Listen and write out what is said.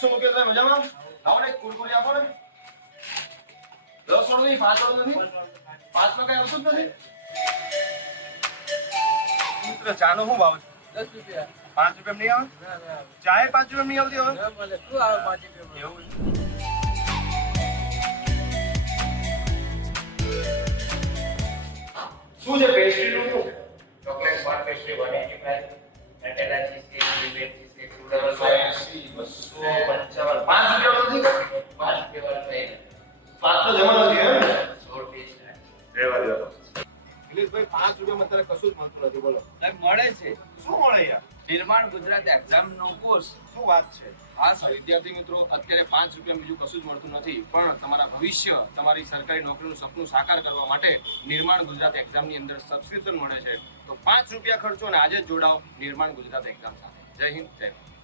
શું મૂક્યો તમે મજામાં? લાવો ને એક કુરકુરી આપો ને. 10 વાળું નહીં, 5 વાળું નથી. 5 માં કઈ આવતું જ નથી. મિત્ર ચાનો શું ભાવ છે? 10 રૂપિયા. 5 રૂપિયા નહીં આવે? ના. ચાય 5 રૂપિયા નહીં આવતી હવે? ના મળે. શું આવે 5 રૂપિયા? એવું છે. શું છે પેસ્ટ્રીનું શું? Chocolate spot pastry 185, Nutella cheese cake, bread cheese cake 255, 255. 5 રૂપિયા નથી? 5 રૂપિયા વાળું નહીં. 5 તો જમા નથી એમ ને? 100 પીસ છે. રેવા દો. ઇંગ્લિશભાઈ 5 રૂપિયામાં તારે કશું જ મળતું નથી બોલો. સાહેબ મળે છે. શું મળે યાર? નિર્માણ ગુજરાત એક્ઝામનો કોર્સ. શું વાત છે? ખાસ વિદ્યાર્થી મિત્રો અત્યારે 5 રૂપિયા બીજું કશું જ મળતું નથી, પણ તમારા ભવિષ્ય, તમારી સરકારી નોકરીનું સપનું સાકાર કરવા માટે નિર્માણ ગુજરાત એક્ઝામની અંદર સબસ્ક્રિપ્શન મળે છે. તો 5 રૂપિયા ખર્ચો અને આજે જ જોડાઓ નિર્માણ ગુજરાત એક્ઝામ સાથે. જય હિન્દ, જય ભારત.